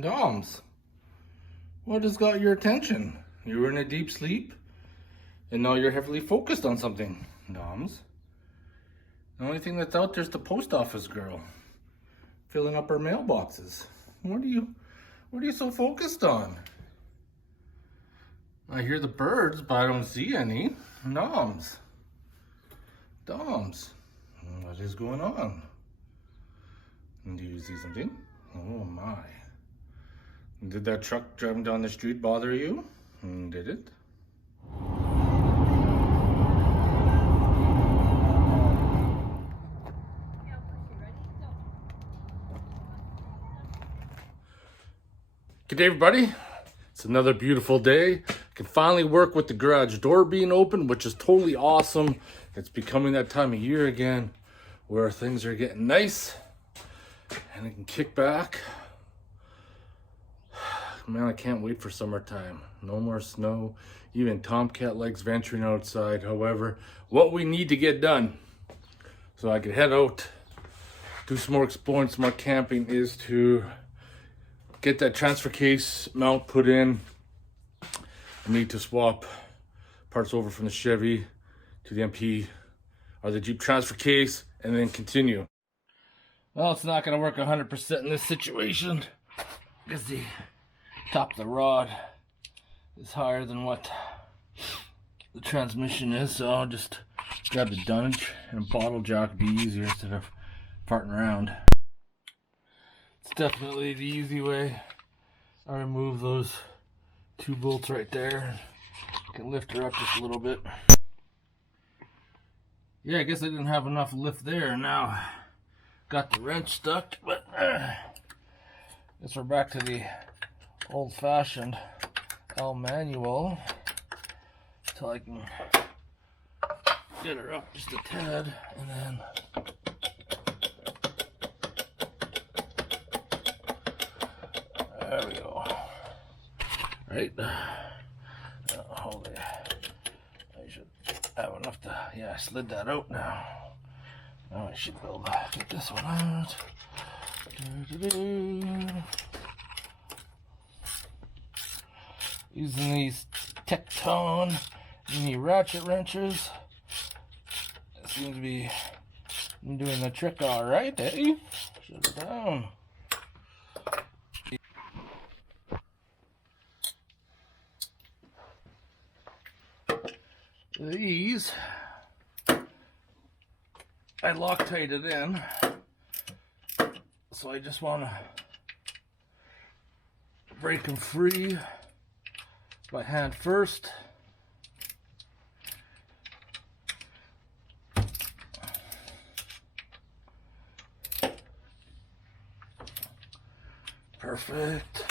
Doms, what has got your attention? You were in a deep sleep, and now you're heavily focused on something, Doms. The only thing that's out there is the post office girl, filling up her mailboxes. What are you so focused on? I hear the birds, but I don't see any. Doms, what is going on? Do you see something? Oh my. Did that truck driving down the street bother you? Did it? Good day, everybody. It's another beautiful day. I can finally work with the garage door being open, which is totally awesome. It's becoming that time of year again where things are getting nice and I can kick back. Man, I can't wait for summertime. No more snow. Even Tomcat likes venturing outside. However, what we need to get done so I can head out, do some more exploring, some more camping, is to get that transfer case mount put in. I need to swap parts over from the Chevy to the MP or the Jeep transfer case and then continue. Well, it's not going to work 100% in this situation because the top of the rod is higher than what the transmission is, so I'll just grab the dunnage and bottle jack. Be easier instead of farting around. It's definitely the easy way. I remove those two bolts right there. I can lift her up just a little bit. Yeah, I guess I didn't have enough lift there. Now got the wrench stuck, but guess we're back to the old-fashioned L manual until I can get her up just a tad, and then there we go. Right, hold it. I should have enough to, yeah, I slid that out now. Now I should be able to get this one out. Using these Tecton mini ratchet wrenches. It seems to be doing the trick all right, eh? Shut it down. These, I Loctite it in, so I just want to break them free by hand first. Perfect.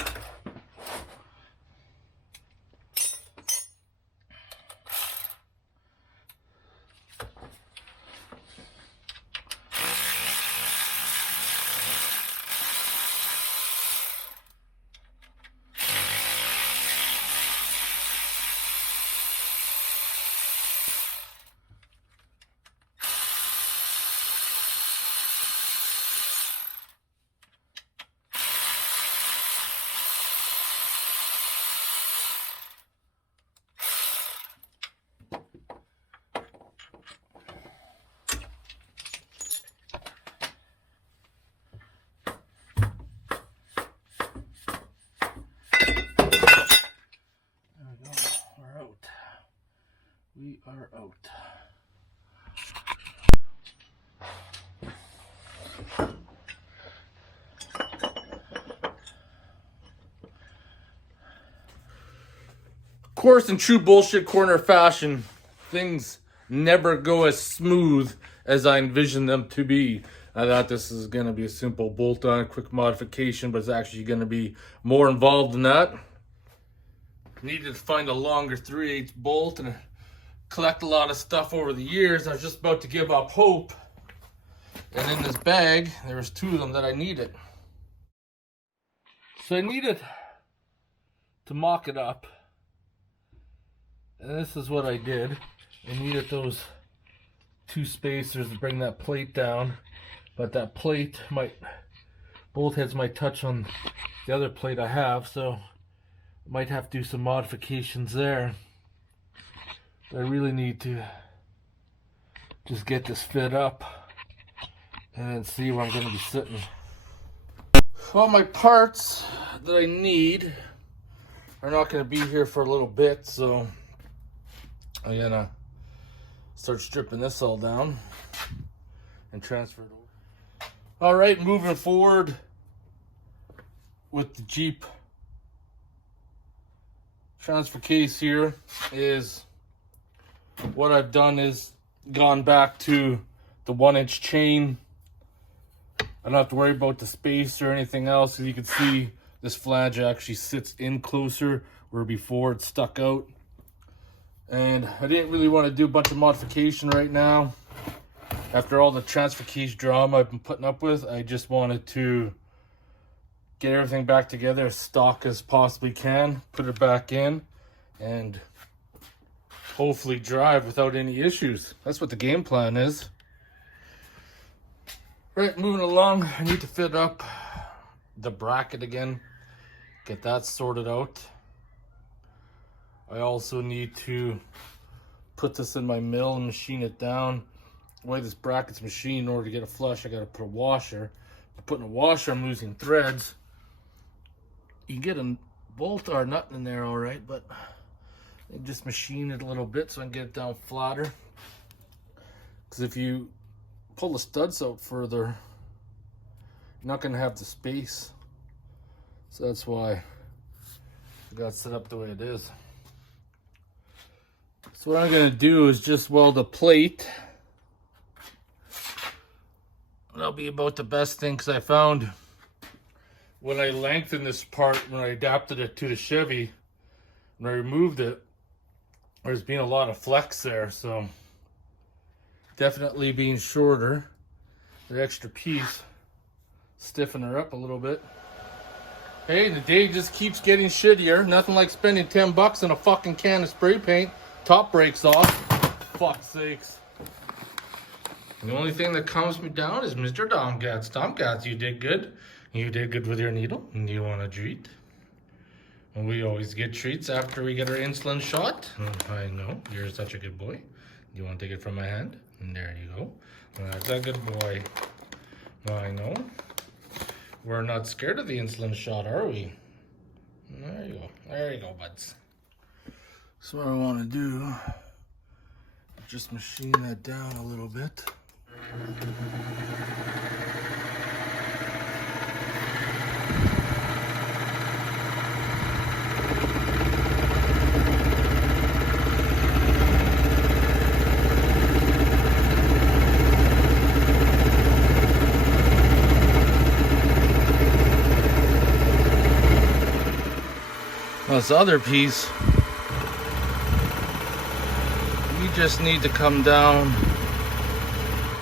We are out. Of course, in true bullshit corner fashion, things never go as smooth as I envisioned them to be. I thought this is going to be a simple bolt-on, quick modification, but it's actually going to be more involved than that. Needed to find a longer 3/8 bolt and collect a lot of stuff over the years. I was just about to give up hope, and in this bag there was two of them that I needed. So I needed to mock it up, and this is what I did. I needed those two spacers to bring that plate down, but that plate might bolt heads might touch on the other plate I have, so I might have to do some modifications there. But I really need to just get this fit up and then see where I'm going to be sitting. All my parts that I need are not going to be here for a little bit, so I'm going to start stripping this all down and transfer it over. All right, moving forward with the Jeep transfer case here is what I've done is gone back to the 1-inch chain. I don't have to worry about the space or anything else. As you can see, this flange actually sits in closer where before it stuck out. And I didn't really want to do a bunch of modification right now. After all the transfer case drama I've been putting up with, I just wanted to get everything back together as stock as possibly can, put it back in, and hopefully drive without any issues. That's what the game plan is. Right, moving along, I need to fit up the bracket again, get that sorted out. I also need to put this in my mill and machine it down. The way this bracket's machined, in order to get it flush, I gotta put a washer. By putting a washer, I'm losing threads. You can get a bolt or nut in there all right, but just machine it a little bit so I can get it down flatter. Because if you pull the studs out further, you're not going to have the space. So that's why I got it set up the way it is. So what I'm going to do is just weld a plate. That'll be about the best thing, because I found when I lengthened this part, when I adapted it to the Chevy, when I removed it, there's been a lot of flex there, so definitely being shorter, the extra piece, stiffen her up a little bit. Hey, the day just keeps getting shittier. Nothing like spending 10 bucks on a fucking can of spray paint. Top breaks off. Fuck's sakes. The only thing that calms me down is Mr. Tomcats. Tomcats, you did good. You did good with your needle. And you want a treat? And we always get treats after we get our insulin shot. I know, you're such a good boy. You want to take it from my hand? And there you go. That's a good boy. I know. We're not scared of the insulin shot, are we? There you go. There you go, buds. So what I want to do, just machine that down a little bit. This other piece, you just need to come down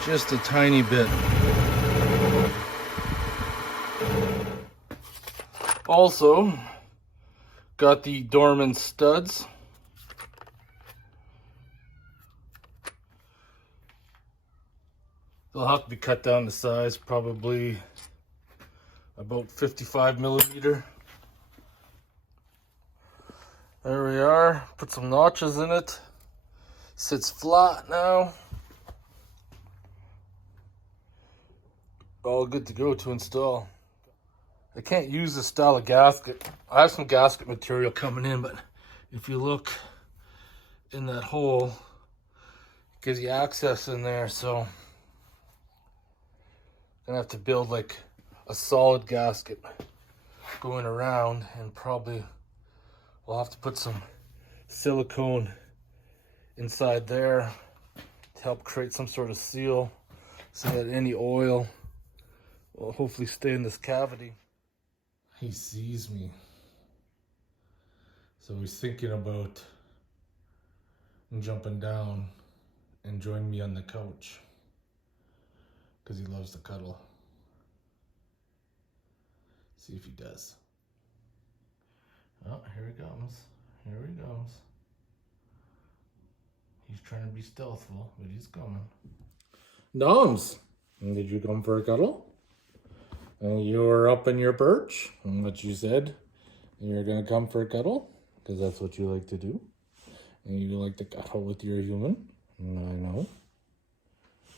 just a tiny bit. Also, got the Dorman studs. They'll have to be cut down to size, probably about 55 millimeter. There we are, put some notches in it. Sits flat now. All good to go to install. I can't use this style of gasket. I have some gasket material coming in, but if you look in that hole, it gives you access in there, so I'm gonna have to build like a solid gasket going around, and probably we'll have to put some silicone inside there to help create some sort of seal so that any oil will hopefully stay in this cavity. He sees me, so he's thinking about jumping down and joining me on the couch because he loves to cuddle. See if he does. Oh, here he comes. Here he goes. He's trying to be stealthful, but he's coming. Doms, did you come for a cuddle? And you're up in your perch, and what you said, you're gonna come for a cuddle, because that's what you like to do. And you like to cuddle with your human. And I know,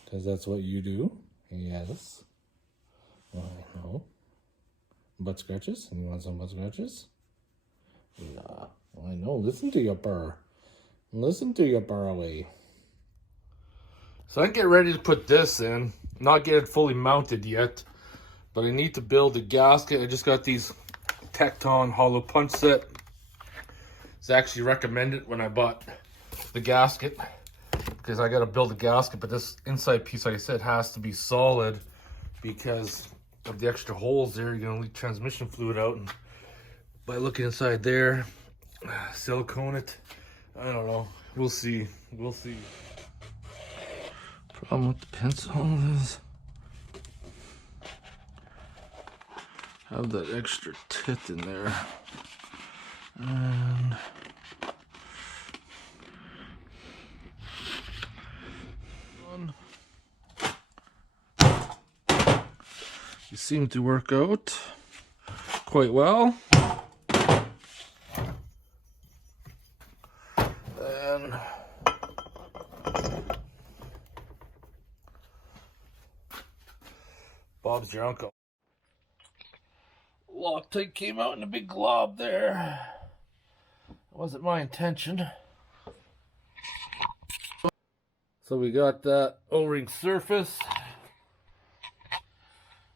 because that's what you do. Yes, I know. Butt scratches? You want some butt scratches? Yeah, I know. Listen to your purr. Listen to your purr away. So I get ready to put this in. Not get it fully mounted yet, but I need to build a gasket. I just got these Tecton hollow punch set. It's actually recommended when I bought the gasket, because I got to build a gasket, but this inside piece, like I said, has to be solid because of the extra holes there. You're gonna leak transmission fluid out, and by looking inside there, silicone it. I don't know. We'll see. We'll see. Problem with the pencil is have that extra tit in there, and you seem to work out quite well. And Bob's your uncle. Loctite came out in a big glob there. It wasn't my intention. So we got that O-ring surface.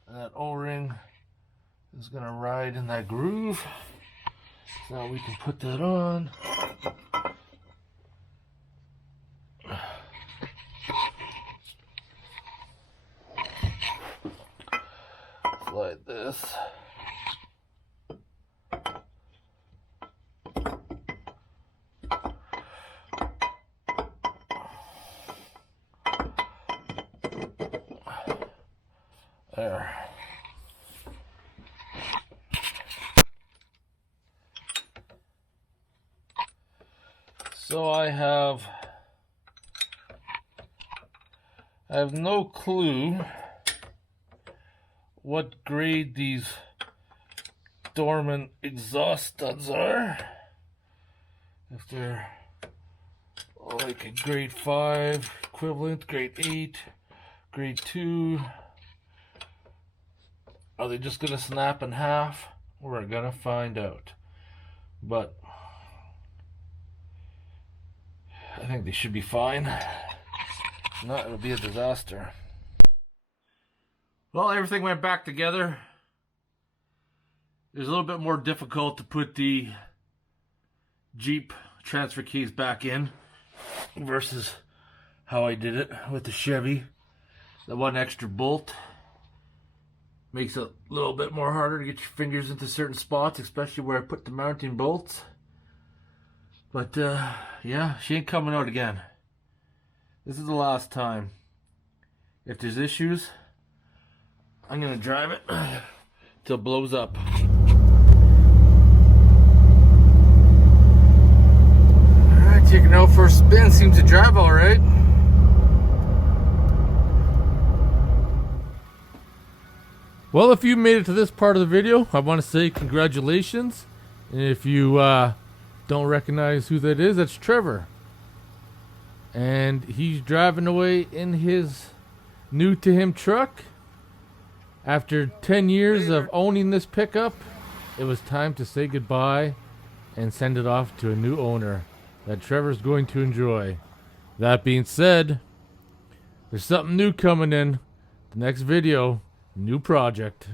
And that O-ring is gonna ride in that groove. So now we can put that on. Slide this. There. So I have no clue what grade these dormant exhaust studs are. If they're like a grade 5 equivalent, grade 8, grade 2. Are they just gonna snap in half? We're gonna find out. But I think they should be fine. If not, it'll be a disaster. Well, everything went back together. It was a little bit more difficult to put the Jeep transfer case back in versus how I did it with the Chevy. The one extra bolt makes it a little bit more harder to get your fingers into certain spots, especially where I put the mounting bolts. But yeah, she ain't coming out again. This is the last time. If there's issues, I'm gonna drive it till it blows up. Alright, taking it out for a spin. Seems to drive alright. Well, if you made it to this part of the video, I want to say congratulations. And if you don't recognize who that is, that's Trevor. And he's driving away in his new to him truck. After 10 years of owning this pickup, it was time to say goodbye and send it off to a new owner that Trevor's going to enjoy. That being said, there's something new coming in. The next video, new project.